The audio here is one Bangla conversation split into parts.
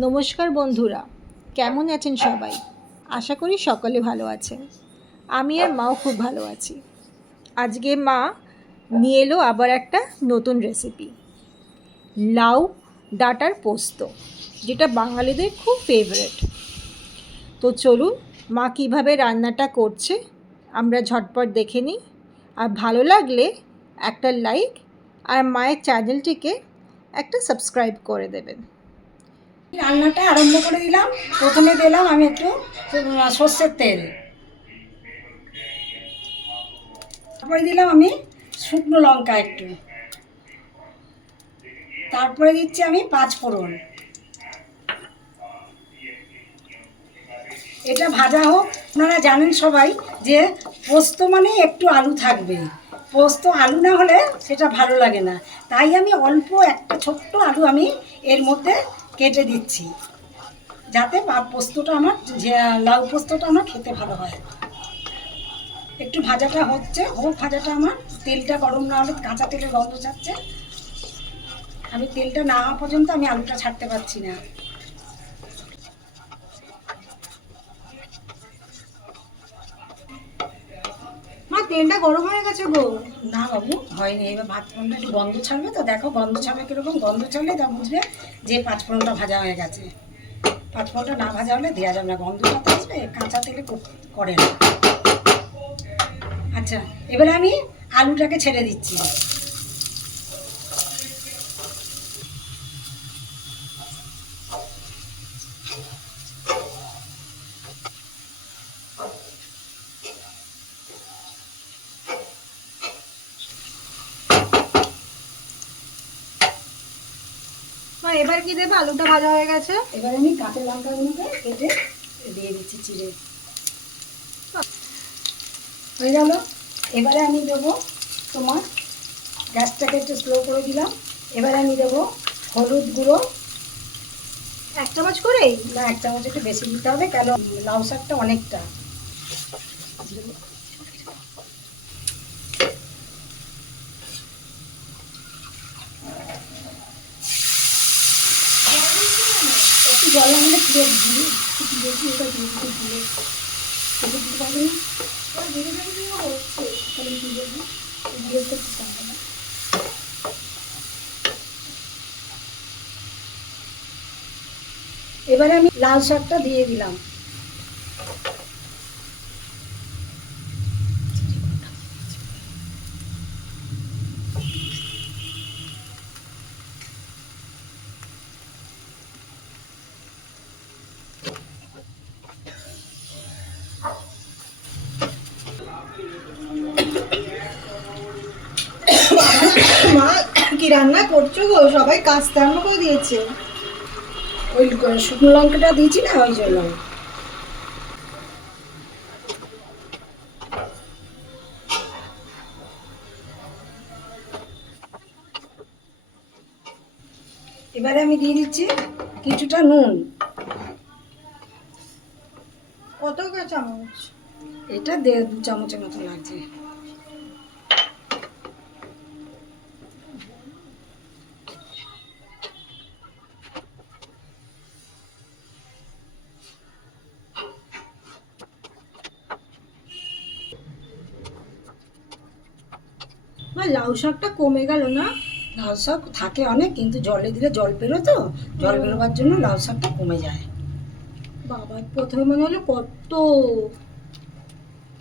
নমস্কার বন্ধুরা, কেমন আছেন সবাই? আশা করি সকলে ভালো আছেন। আমি আর মাও খুব ভালো আছি। আজকে মা নিয়ে এলো আবার একটা নতুন রেসিপি লাউ ডাটার পোস্ত, যেটা বাঙালিদের খুব ফেভারেট তো চলুন, মা কীভাবে রান্নাটা করছে, আমরা ঝটপট দেখে নিই। আর ভালো লাগলে একটা লাইক আর মায়ের চ্যানেলটিকে একটা সাবস্ক্রাইব করে দেবেন। রান্নাটা আরম্ভ করে দিলাম। প্রথমে দিলাম আমি একটু সর্ষের তেল। তারপরে দিলাম আমি শুকনো লঙ্কা একটু। তারপরে দিচ্ছি আমি পাঁচ ফোড়ন। এটা ভাজা হোক, আপনারা জানেন সবাই যে পোস্ত মানে একটু আলু থাকবে। পোস্ত আলু না হলে সেটা ভালো লাগে না। তাই আমি অল্প একটা ছোট্ট আলু আমি এর মধ্যে কেটে দিচ্ছি। যাতে পোস্তটা আমার লাউ পোস্তটা আমার খেতে ভালো হয়। একটু ভাজাটা হচ্ছে হোক ভাজাটা আমার তেলটা গরম না হলে কাঁচা তেলের গন্ধ ছাড়ছে আমি তেলটা না পর্যন্ত আমি আলুটা ছাড়তে পারছি না মা তেলটা গরম হয়ে গেছে গো। না বাবু, হয়নি। এবার ভাত ফোড়নটা একটু গন্ধ ছাড়বে তো। দেখো গন্ধ ছাড়বে কীরকম? গন্ধ ছাড়লে তা বুঝবে যে পাঁচ ফোড়নটা ভাজা হয়ে গেছে। পাঁচ ফোড়নটা না ভাজা হলে দেওয়া যাবে না। গন্ধটা তো আসবে, কাঁচা তেলে করে না। আচ্ছা এবারে আমি আলুটাকে ছেড়ে দিচ্ছি। এবার কি দেবে? আলুটা ভাজা হয়ে গেছে। এবারে আমি কাঁচা লঙ্কাগুলোকে কেটে দিয়ে দিচ্ছি চিড়ে। হয়ে গেল। এবারে আমি দেবো তোমার গ্যাসটাকে একটু স্লো করে দিলাম। এবারে আমি দেবো হলুদ গুঁড়ো। এক চামচ করেই? না এক চামচ একটু বেশি দিতে হবে কেন? লাউ শাকটা অনেকটা একটু জল না হলে পুরো দিয়ে এবারে আমি লাল শাকটা দিয়ে দিলাম। মা, কি রান্না করছ গো? সবাই কাজ আরম্ভ করে দিয়েছে। ওই শুকনো লঙ্কাটা দিয়েছি না, ওই জন্য। এবারে আমি দিয়ে দিচ্ছি কিছুটা নুন। কত চামচ? এটা দেড় দু চামচের মতো লাগছে। মা লাউ শাকটা কমে গেল না। লাউ শাক থাকে অনেক কিন্তু জলে দিলে জল বেরোয় তো। জল বেরোবার জন্য লাউ শাকটা কমে যায়। বাবা প্রথমে মনে হলো কত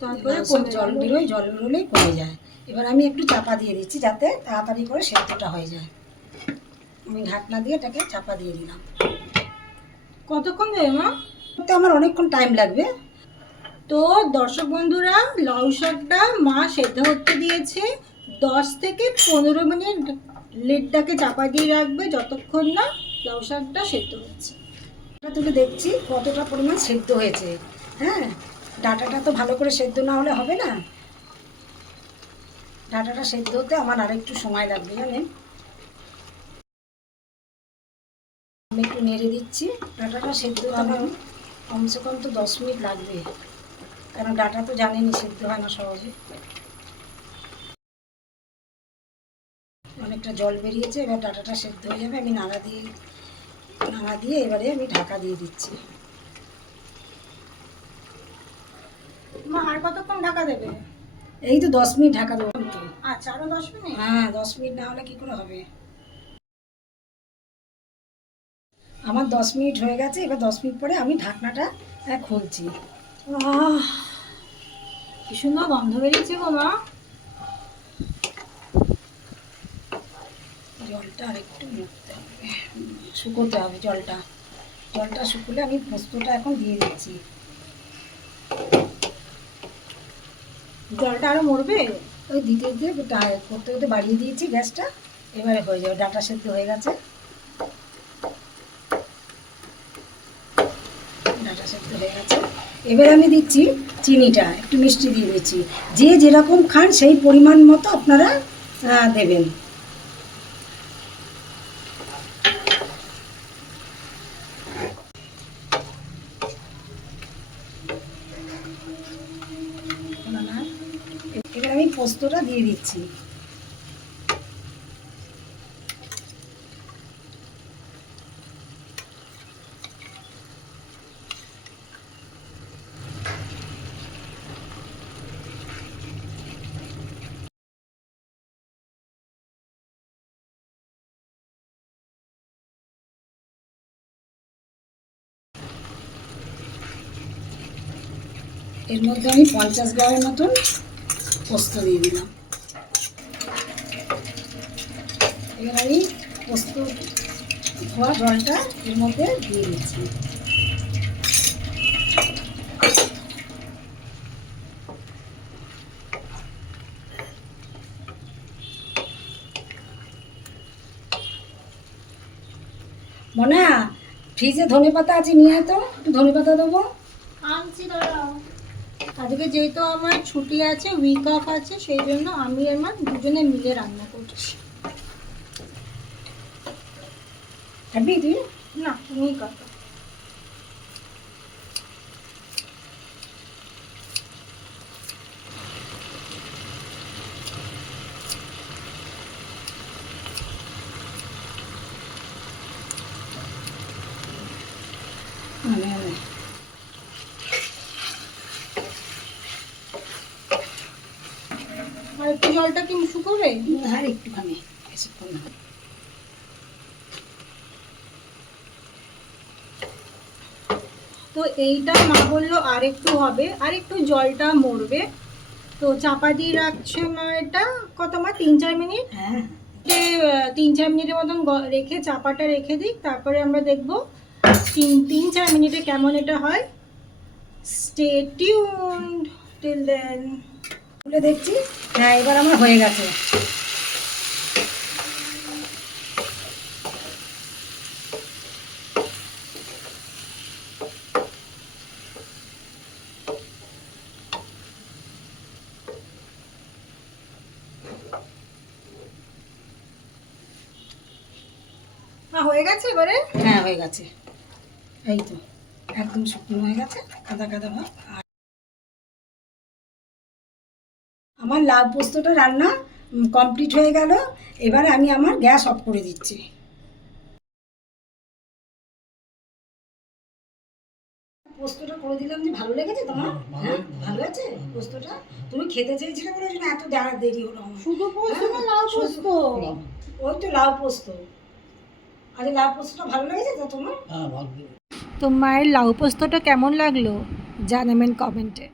তারপরে জল। বেরোয় জল বেরোলেই কমে যায়। এবার আমি একটু চাপা দিয়ে দিচ্ছি যাতে তাড়াতাড়ি করে সেদ্ধটা হয়ে যায়। আমি ঢাকনা দিয়ে এটাকে চাপা দিয়ে দিলাম। কতক্ষণ দেবে মা? তো আমার অনেকক্ষণ টাইম লাগবে। তো দর্শক বন্ধুরা লাউ শাকটা মা সেদ্ধ করতে দিয়েছে। দশ থেকে পনেরো মিনিট লিডটাকে চাপা দিয়ে রাখবে যতক্ষণ না লাউ শাকটা সেদ্ধ হচ্ছে। এটা তুলে দেখছি কতটা পরিমাণ সেদ্ধ হয়েছে। হ্যাঁ ডাটাটা তো ভালো করে সেদ্ধ না হলে হবে না। ডাটাটা সেদ্ধ হতে আমার আরেকটু সময় লাগবে জানেন? আমি একটু নেড়ে দিচ্ছি। ডাটাটা সেদ্ধ আমার কমসে কম তো দশ মিনিট লাগবে। কারণ ডাটা তো জানেনি সেদ্ধ হয় না সহজে। অনেকটা জল বেরিয়েছে এবার ডাটাটা সেদ্ধ হয়ে যাবে আমি নাড়া দিয়ে নাড়া দিয়ে এবারে আমি ঢাকা দিয়ে দিচ্ছি। মা আর কতক্ষণ ঢাকা দেবে? এই তো দশ মিনিট ঢাকা দেবো। আচ্ছা আরও দশ মিনিট? হ্যাঁ দশ মিনিট না হলে কি করে হবে? আমার দশ মিনিট হয়ে গেছে এবার দশ মিনিট পরে আমি ঢাকনাটা খুলছি। আহ, কি সুন্দর গন্ধ বেরিয়েছে গো মা। জলটা আর একটু হবে। শুকোতে হবে জলটা। জলটা শুকোলে আমি পোস্তটা এখন দিয়ে দিচ্ছি। জলটা আরও মরবে? ওই দিতে দিতে করতে করতে বাড়িয়ে দিয়েছি গ্যাসটা। এবারে হয়ে যাবে, ডাটা সেদ্ধ হয়ে গেছে। ডাটা সেদ্ধ হয়ে গেছে। এবার আমি দিচ্ছি চিনিটা, একটু মিষ্টি দিয়ে দিচ্ছি। যে যেরকম খান সেই পরিমাণ মতো আপনারা দেবেন? আমি পোস্তটা দিয়ে দিচ্ছি। এর মধ্যে আমি পঞ্চাশ গ্রামের মতন পোস্ত দিয়ে দিলাম। এবার আমি পোস্ত ধোয়া জলটা এর মধ্যে দিয়ে দিচ্ছি। মনা ফ্রিজে ধনে পাতা আছে, নিয়ে তো। একটু ধনে পাতা দেবো। আনছি, দাঁড়াও। আজকে যেহেতু আমার ছুটি আছে উইক অফ আছে, সেই জন্য আমি আর মা দুজনে মিলে রান্না করছি। খাবি তুই না তুমি কাটো আনে আনে আর একটু জলটা কি শুকোবে আর একটুখানি বেশিক্ষণ না তো এইটা মা বলল আর একটু হবে আর একটু জলটা মরবে। তো চাপা দিয়ে রাখছে মা এটা। কত মা? তিন চার মিনিট? হ্যাঁ। তিন চার মিনিটের মতন রেখে চাপাটা রেখে দিই তারপরে আমরা দেখব তিন তিন চার মিনিটে কেমন এটা হয়। স্টে টিউনড টিল দেন খুলে দেখছি। হ্যাঁ এবার আমার হয়ে গেছে। হয়ে গেছে এবারে? হ্যাঁ হয়ে গেছে। এই তো একদম শুকনো হয়ে গেছে। কাদা কাদা ভাব আমার লাউ পোস্তটা রান্না কমপ্লিট হয়ে গেল এবার আমি আমার গ্যাস অফ করে দিচ্ছি। পোস্তটা করে দিলাম যে ভালো লেগেছে তোমার? হ্যাঁ ভালো। আছে পোস্তটা? তুমি খেতে চেয়েছিলে বলে জন্য এত দেরি- দেরি হলো শুধু পোস্ত না লাউ পোস্ত? ওই তো লাউ পোস্ত। আরে লাউ পোস্তটা ভালো লেগেছে তো তোমার? তো মায়ের লাউ পোস্তটা কেমন লাগল? জানাবেন কমেন্টে।